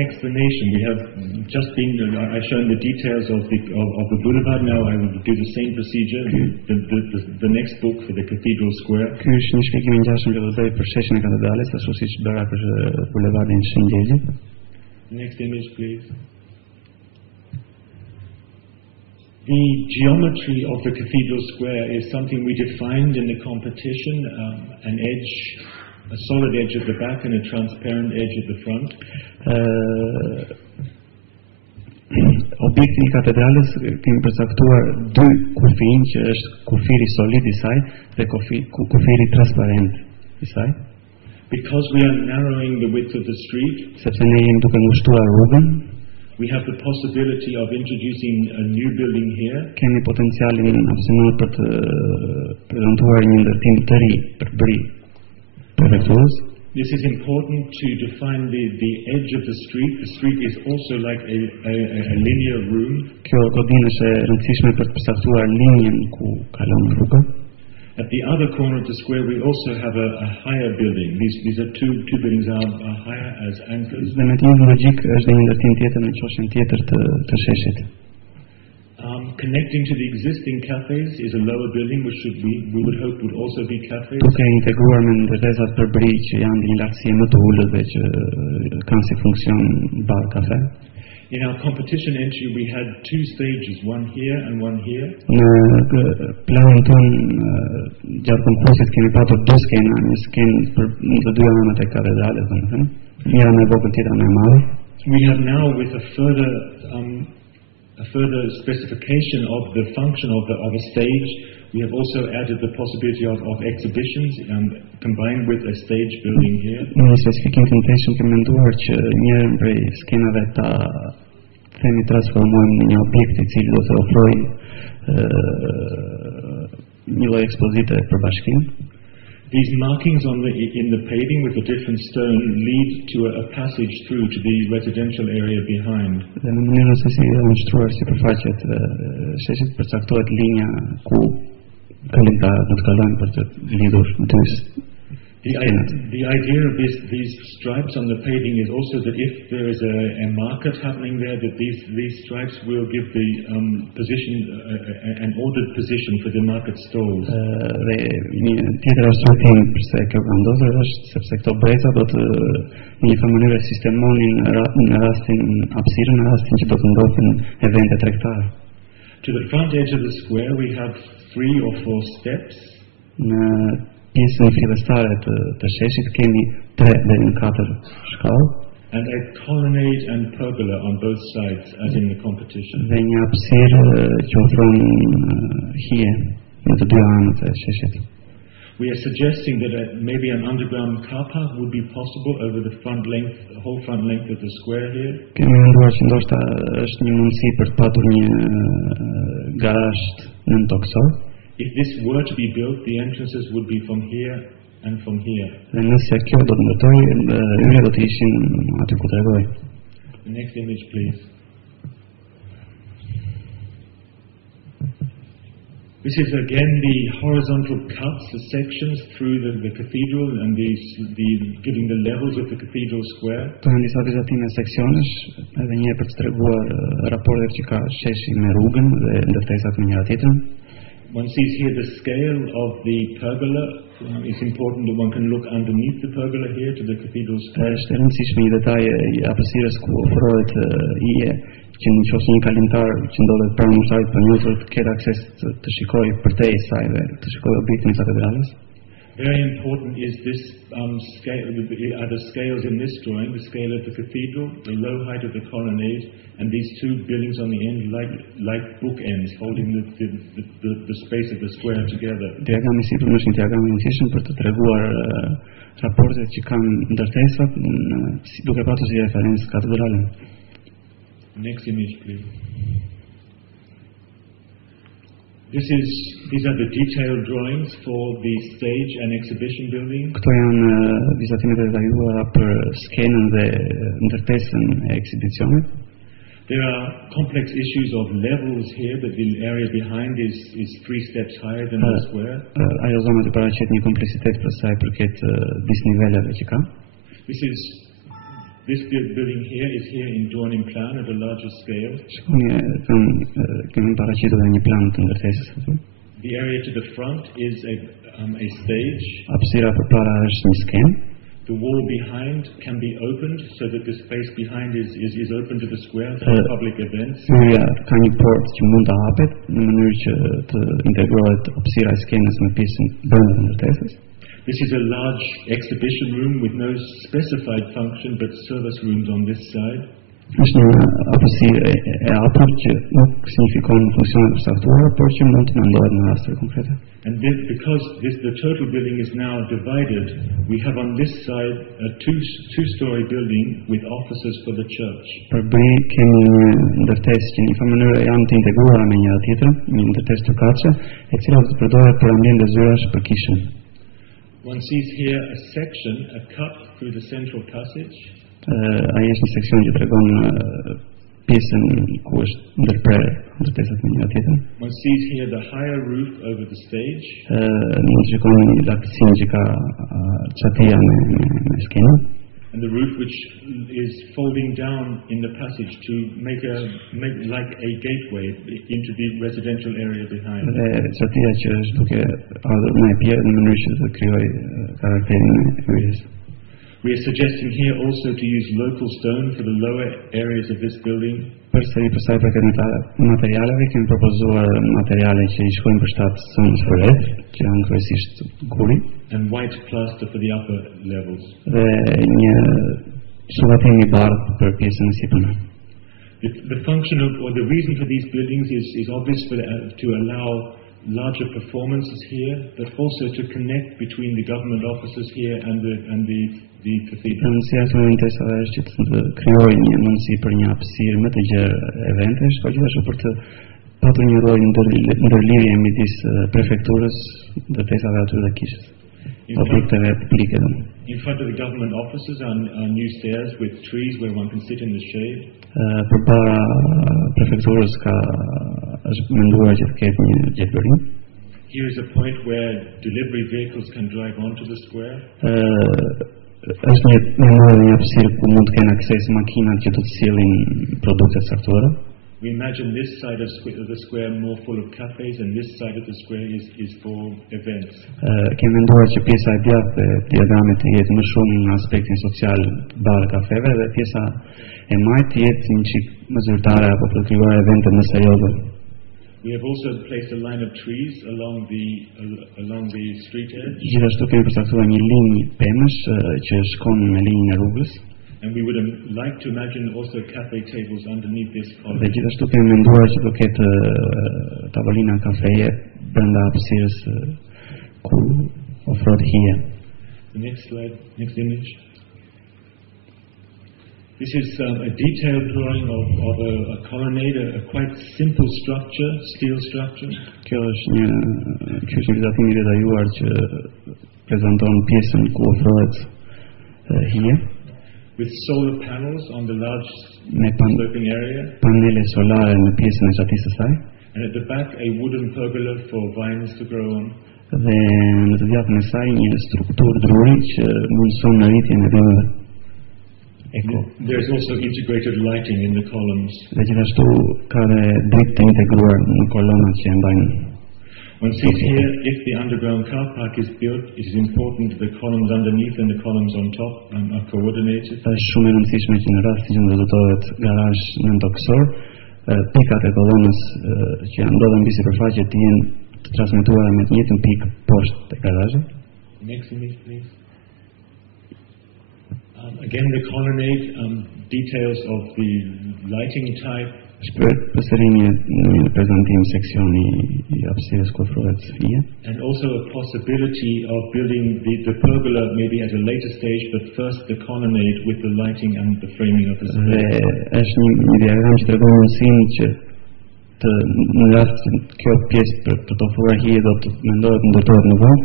Explanation. We have just been. I've shown the details of the boulevard. Now I will do the same procedure. The next book for the Cathedral Square. Ky është një shpjegim i ngjashëm që do të bëj për sheshin e katedrales, ashtu siç bëra për bulevardin Shëngjeli. Next image, please. The geometry of the Cathedral Square is something we defined in the competition. An edge, a solid edge at the back, and a transparent edge at the front. Objekti i katedrales kemi përcaktuar dy kufij, që është kufiri solid i saj dhe kufiri transparent i saj. Because we are narrowing the width of the street, sepse ne jemi duke ngushtuar rrugën, we have the possibility of introducing a new building here. Kemi potencialin absolut për të prezantuar një ndërtim të ri për bëri prefekturës. This is important to define the edge of the street. The street is also like a linear room. Kjo godin është e rëndësishme për të përcaktuar linjën ku kalon rruga. At the other corner of the square, we also have a higher building. These are two buildings are higher as anchors. Dhe me një logjik është një ndërtim tjetër në qoshin tjetër të sheshit. Connecting to the existing cafes is a lower building, which we would hope would also be cafes. Duke integruar me ndërtesat përbëri që janë një lartësie më të ulët dhe që kanë si funksion bar kafe. In our competition entry, we had two stages, one here and one here. Në planin ton gjatë konkursit kemi patur dy skena, një skenë për të dy anët e katedrales, domethënë, njëra më e vogël, tjetra më e madhe. We have now, with a further specification of the function of a stage, we have also added the possibility of exhibitions combined with a stage building here. Në specifikim të ndeshëm kemi menduar që njërën prej skenave ta themi transformojmë në një objekt i cili do të ofrojë një lloj ekspozite për bashkim. These markings in the paving with the different stone lead to a passage through to the residential area behind. Dhe në mënyrën se si janë shtruar sipërfaqet sheshit përcaktohet linja ku kalimtarët do të kalojnë për të lidhur në dy. The idea of these stripes on the paving is also that if there is a market happening there, that these stripes will give the position, an ordered position for the market stalls. Dhe një tjetër arsyetim pse kjo ka ndodhur është sepse këto breca do të në një mënyrë sistemonin në rastin hapësirën në rastin që do të ndodhin evente tregtare. To the front edge of the square we have 3 or 4 steps. Në pjesën fillestare të sheshit kemi 3 deri në 4 shkallë. And a colonnade and pergola on both sides, as in the competition. Dhe një hapësirë që ofron hije në të dy anët e sheshit. We are suggesting that maybe an underground car park would be possible over the whole front length of the square here. Kemi menduar që ndoshta është një mundësi për të patur një garazh nën toksor. If this were to be built, the entrances would be from here and from here. Dhe nëse kjo do të ndërtojë, hyrjet do të ishin aty ku tregoj. The next image, please. This is again the horizontal cuts, the sections through the cathedral and giving the levels of the cathedral square. Këto janë disa vizatime seksionesh, edhe një për të treguar raportet që ka sheshi me rrugën dhe ndërtesat me njëra tjetrën. One sees here the scale of the pergola. It's important that one can look underneath the pergola here to the cathedral square. Është e rëndësishme një detaj i hapësirës ku ofrohet hije që nëse një kalimtar që ndodhet pranë musarit për njësër të ketë akses të shikojë përtej saj dhe të shikojë objektin e katedrales. Very important is this scale, are the scales in this drawing, the scale of the cathedral, the low height of the colonnade, and these two buildings on the end like bookends, holding the space of the square together. Diagrami i sipërm është një diagram i rëndësishëm për të treguar raportet që kanë ndërtesat duke pasur si referencë katedralen. Next image, please. These are the detailed drawings for the stage and exhibition building. Këto janë vizatimet e detajuara për skenën dhe ndërtesën e eksibicionit. There are complex issues of levels here, but the area behind is 3 steps higher than the square. Ajo zona të paraqet një kompleksitet për sa i përket disniveleve që ka. This is This building here is here drawn in plan at a larger scale. Shikoni, kemi paraqitur edhe një plan të ndërtesës këtu. The area to the front is a stage. Hapësira përpara është një skenë. The wall behind can be opened so that the space behind is open to the square for public events. Hyja ka një portë që mund të hapet në mënyrë që të integrohet hapësira e skenës me pjesën brenda të ndërtesës. This is a large exhibition room with no specified function but service rooms on this side. Është një hapësirë e hapur që nuk signifikon funksione të saktuara, por që mund të mendohet në raste konkrete. And because the total building is now divided, we have on this side a two-story building with offices for the church. Përbëri kemi një ndërtesë që në një mënyrë janë të integruara me njëra tjetrën, një ndërtesë tukaqe, e cila do të përdoret për ambiente zyrash për kishën. One sees here a section, a cut through the central passage. Ai është një seksion që tregon pjesën ku është ndërprerë ndërtesat me njëra tjetrën. One sees here the higher roof over the stage. Mund të shikoni lartësinë që ka çatia me skenën. And the roof which is folding down in the passage to make like a gateway into the residential area behind. Çatia që është duke ardhur në pjerë në mënyrë që të krijojë karakterin e hyrjes. We are suggesting here also to use local stone for the lower areas of this building. Përsëri për sa i përket materialeve, kemi propozuar materiale që i shkojnë përshtat sënës për rreth, që janë kryesisht guri. And white plaster for the upper levels. Dhe një sullatim i bardhë për pjesën e sipërme. The function or the reason for these buildings is obvious to allow larger performances here, but also to connect between the government offices here and the cathedral. Rëndësia e këtyre ndërtesave është që të krijojë një mundësi për një hapësirë më të gjerë eventesh, por gjithashtu për të patur një rol ndërlidhje midis prefekturës, ndërtesave aty dhe kishës. Objekteve publike. In front of the government offices are new stairs with trees where one can sit in the shade. Përpara prefekturës është menduar që të ketë një gjetëbërim. Here is a point where delivery vehicles can drive onto the square. Është një hapësirë ku mund të kenë akses makinat që të sjellin produkte saktuara. We imagine this side of the square more full of cafes and this side of the square is for events. Kemi menduar që pjesa e djathtë e diagramit të jetë më shumë në aspektin social barë kafeve dhe pjesa e majtë të jetë një çik më zyrtare apo për të krijuar evente më serioze. We have also placed a line of trees along the street edge. Gjithashtu kemi përcaktuar një linjë pemësh që shkon me linjën e rrugës. And we would like to imagine also cafe tables underneath this column. Dhe gjithashtu kemi menduar që do ketë tavolina kafeje brenda hapësirës ku ofrohet hije. The next slide, next image. This is a detailed drawing of a colonnade, a quite simple structure, steel structure. Kjo është një vizatim i detajuar që prezanton pjesën ku ofrohet hije. With solar panels on the large sloping area. Panele solare në pjesën e çatisë së saj. And at the back a wooden pergola for vines to grow on. Dhe në të djathtën e saj një strukturë druri që mundëson rritjen e dhëmbëve. There is also integrated lighting in the columns. Dhe gjithashtu ka dhe dritë të integruar në kolonat që e mbajnë. One sees here, if the underground car park is built, it is important the columns underneath and the columns on top are coordinated. Është shumë e rëndësishme që në rastin që ndërtohet garazh nën toksor, pikat e kolonës që ndodhen mbi sipërfaqe të jenë të transmetuara me të njëjtën pikë poshtë te garazhi. Next image, please. Again, the colonnade details of the lighting type. Shpret përsëri një prezantim seksioni I hapësirës ku ofrohet hije. And also a possibility of building the pergola maybe at a later stage, but first the colonnade with the lighting and the framing of the space. Është një diagram që tregon mundësinë që në rast që kjo pjesë për të ofruar hije do të mendohet ndërtohet në vonë,